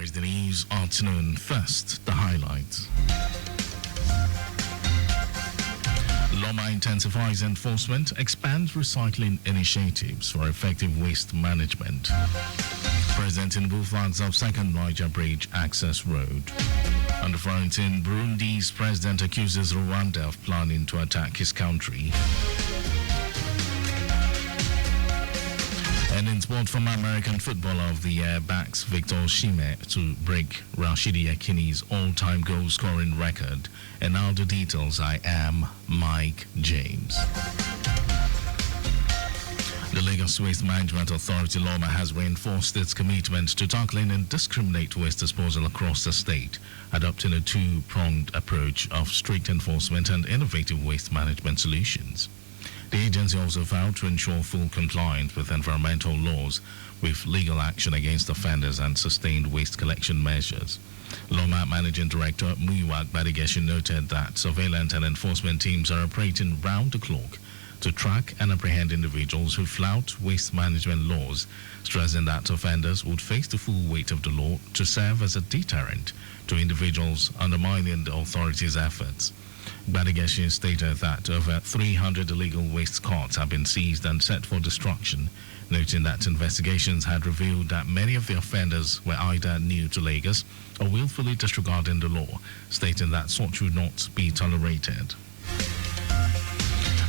here is the news afternoon. First, the highlights. Loma intensifies enforcement, expands recycling initiatives for effective waste management. President Tinubu flags off second Niger Bridge access road. On the front in Burundi's president accuses Rwanda of planning to attack his country. And in sport, former American Footballer of the Year backs Victor Osimhen to break Rashidi Yakini's all-time goal-scoring record. And now the details. I am Mike James. The Lagos Waste Management Authority Loma has reinforced its commitment to tackling indiscriminate waste disposal across the state, adopting a two-pronged approach of strict enforcement and innovative waste management solutions. The agency also vowed to ensure full compliance with environmental laws, with legal action against offenders and sustained waste collection measures. Loma Managing Director Muyiwa Gbadigeshi noted that surveillance and enforcement teams are operating round the clock to track and apprehend individuals who flout waste management laws, stressing that offenders would face the full weight of the law to serve as a deterrent to individuals undermining the authorities' efforts. Gbadigeshi stated that over 300 illegal waste carts have been seized and set for destruction, noting that investigations had revealed that many of the offenders were either new to Lagos or willfully disregarding the law, stating that such would not be tolerated.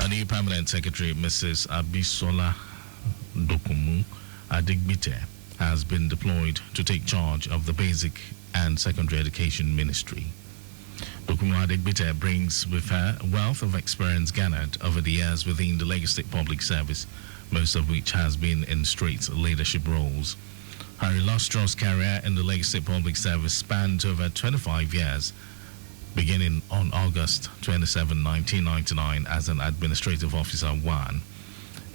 A new permanent secretary, Mrs. Abisola Dokumu Adigbite, has been deployed to take charge of the Basic and Secondary Education Ministry. Dokumu Adigbite brings with her a wealth of experience garnered over the years within the Lagos State Public Service, most of which has been in straight leadership roles. Her illustrious career in the Lagos State Public Service spanned over 25 years, beginning on August 27, 1999 as an Administrative Officer 1.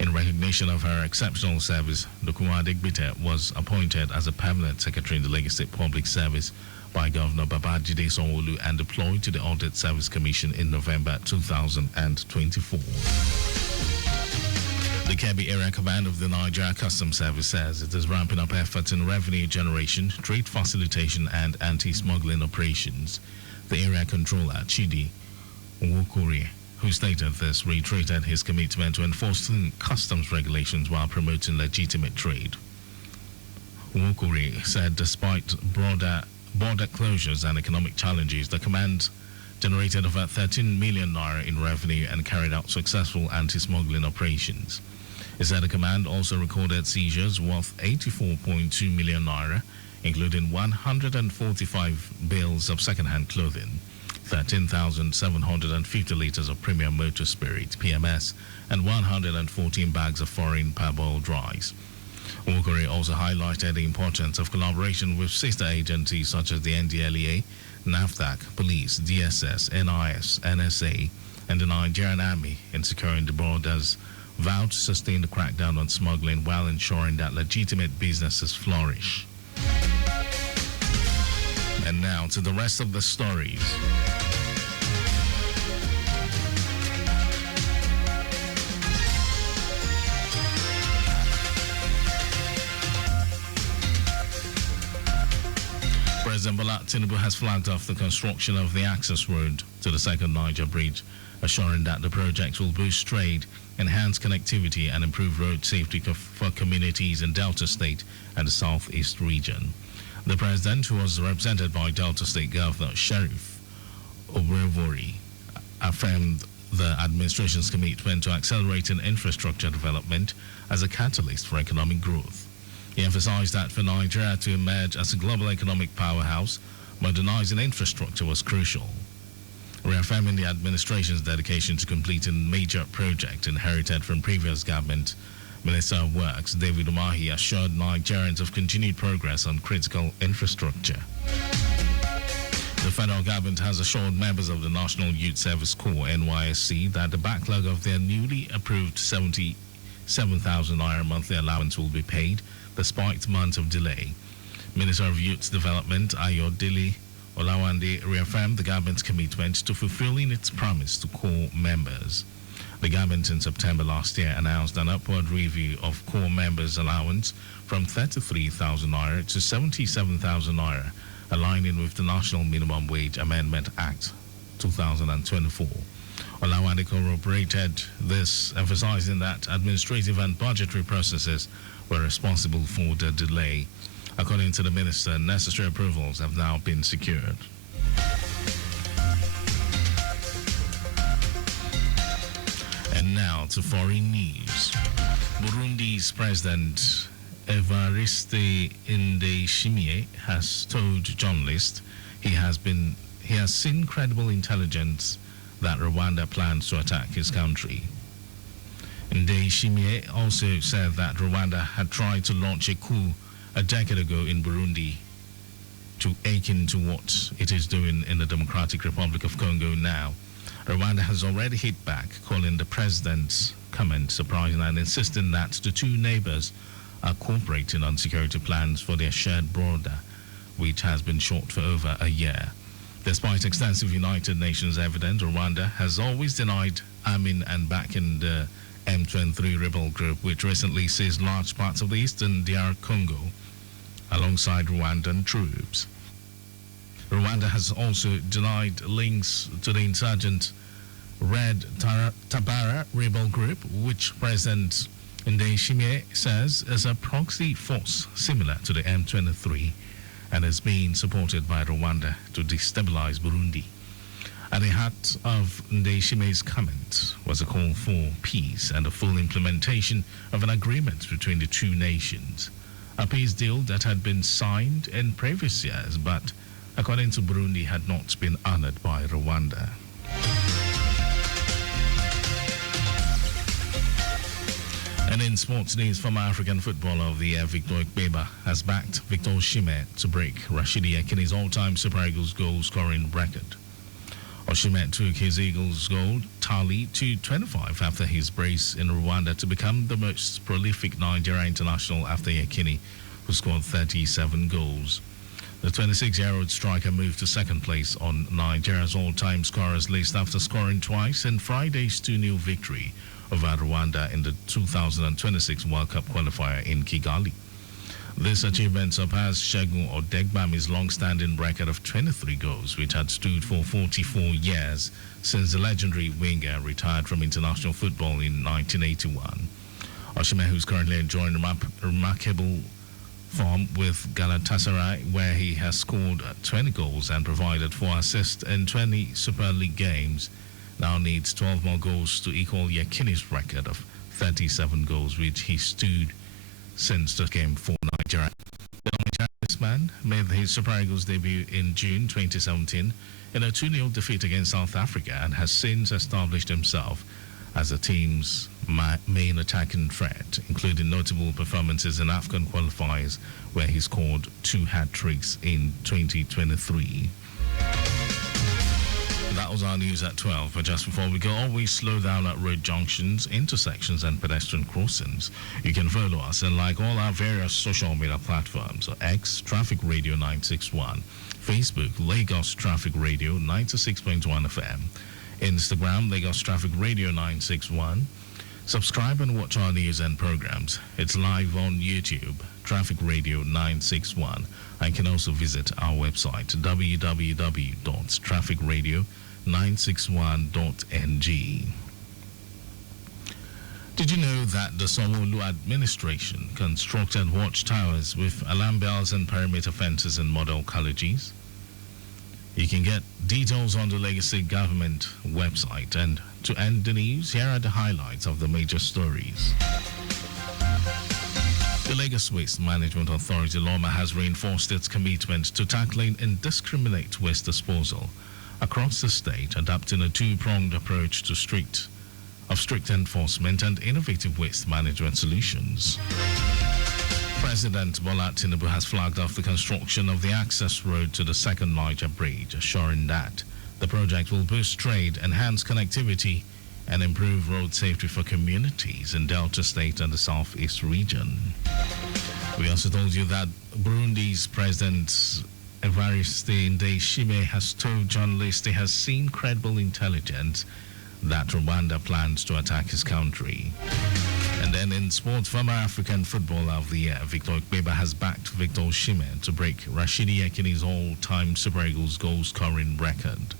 In recognition of her exceptional service, Dokumu Adigbite was appointed as a permanent secretary in the Lagos State Public Service by Governor Babajide Sanwo-Olu and deployed to the Audit Service Commission in November 2024. The Kebbi Area Command of the Nigeria Customs Service says it is ramping up efforts in revenue generation, trade facilitation, and anti-smuggling operations. The area controller, Chidi Nwokori, who stated this, reiterated his commitment to enforcing customs regulations while promoting legitimate trade. Nwokori said despite border closures and economic challenges, the command generated over 13 million naira in revenue and carried out successful anti-smuggling operations. He said the command also recorded seizures worth 84.2 million naira, including 145 bales of second-hand clothing, 13,750 liters of premium motor spirit, PMS, and 114 bags of foreign parboiled rice. Nwokori also highlighted the importance of collaboration with sister agencies such as the NDLEA, NAFDAC, Police, DSS, NIS, NSA, and the Nigerian Army in securing the borders, vowed to sustain the crackdown on smuggling while ensuring that legitimate businesses flourish. And now to the rest of the stories. President Bola Tinubu has flagged off the construction of the access road to the second Niger Bridge, assuring that the project will boost trade, enhance connectivity, and improve road safety for communities in Delta State and the Southeast region. The president, who was represented by Delta State Governor Sheriff Obrevori, affirmed the administration's commitment to accelerating infrastructure development as a catalyst for economic growth. He emphasized that for Nigeria to emerge as a global economic powerhouse, modernizing infrastructure was crucial. Reaffirming the administration's dedication to completing major projects inherited from previous government, Minister of Works David Umahi assured Nigerians of continued progress on critical infrastructure. The federal government has assured members of the National Youth Service Corps (NYSC) that the backlog of their newly approved 77,000 naira monthly allowance will be paid despite months of delay. Minister of Youth Development Ayodele Olawande reaffirmed the government's commitment to fulfilling its promise to corps members. The government in September last year announced an upward review of core members' allowance from 33,000 naira to 77,000 naira, aligning with the National Minimum Wage Amendment Act 2024. Olawande corroborated this, emphasizing that administrative and budgetary processes were responsible for the delay. According to the minister, necessary approvals have now been secured. And now to foreign news. Burundi's President Evariste Ndayishimiye has told journalists he has seen credible intelligence that Rwanda plans to attack his country. Ndayishimiye also said that Rwanda had tried to launch a coup a decade ago in Burundi, to akin to what it is doing in the Democratic Republic of Congo now. Rwanda has already hit back, calling the president's comment surprising and insisting that the two neighbors are cooperating on security plans for their shared border, which has been short for over a year. Despite extensive United Nations evidence, Rwanda has always denied arming and backing the M23 rebel group, which recently seized large parts of the eastern DR Congo alongside Rwandan troops. Rwanda has also denied links to the insurgent Red Tabara rebel group, which President Ndayishimiye says is a proxy force similar to the M23 and is being supported by Rwanda to destabilize Burundi. At the heart of Ndayishimiye's comment was a call for peace and a full implementation of an agreement between the two nations, a peace deal that had been signed in previous years but, according to Burundi, had not been honored by Rwanda. And in sports news, former African footballer of the year Victor Ikpeba has backed Victor Osimhen to break Rashidi Yekini's all-time Super Eagles goal-scoring record. Osimhen took his Eagles goal tally to 25 after his brace in Rwanda to become the most prolific Nigeria international after Yekini, who scored 37 goals. The 26-year-old striker moved to second place on Nigeria's all-time scorers list after scoring twice in Friday's 2-0 victory over Rwanda in the 2026 World Cup qualifier in Kigali. This achievement surpassed Segun Odegbami's long-standing record of 23 goals, which had stood for 44 years since the legendary winger retired from international football in 1981. Osimhen, who's currently enjoying remarkable form with Galatasaray, where he has scored 20 goals and provided 4 assists in 20 Super League games, now needs 12 more goals to equal Yekini's record of 37 goals, which he stood since the game for Nigeria. The Nigerian man made his Super Eagles debut in June 2017 in a 2-0 defeat against South Africa and has since established himself as the team's main attacking threat, including notable performances in AFCON qualifiers where he scored 2 hat-tricks in 2023. That was our news at 12, but just before we go, always slow down at road junctions, intersections and pedestrian crossings. You can follow us and like all our various social media platforms: X, Traffic Radio 961, Facebook, Lagos Traffic Radio 96.1 FM, Instagram, Lagos Traffic Radio 961. Subscribe and watch our news and programs. It's live on YouTube, Traffic Radio 961. And you can also visit our website, www.trafficradio961.ng. Did you know that the Sanwo-Olu administration constructed watchtowers with alarm bells and perimeter fences in model colleges? You can get details on the Lagos State Government website. And to end the news, here are the highlights of the major stories. The Lagos Waste Management Authority, LOMA, has reinforced its commitment to tackling indiscriminate waste disposal across the state, adopting a two-pronged approach to strict enforcement and innovative waste management solutions. President Bola Tinubu has flagged off the construction of the access road to the second Niger Bridge, assuring that the project will boost trade, enhance connectivity, and improve road safety for communities in Delta State and the Southeast region. We also told you that Burundi's President Evariste Ndayishimiye has told journalists he has seen credible intelligence that Rwanda plans to attack his country. And then in sports, former African Footballer of the Year, Victor Okpeba has backed Victor Osimhen to break Rashidi Yekini's all-time Super Eagles goal-scoring record.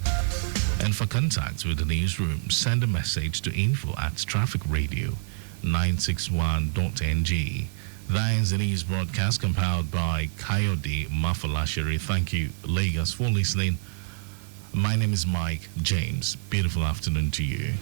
And for contacts with the newsroom, send a message to info@trafficradio961.ng. That is the news broadcast compiled by Kayode Mafalashere. Thank you, Lagos, for listening. My name is Mike James. Beautiful afternoon to you.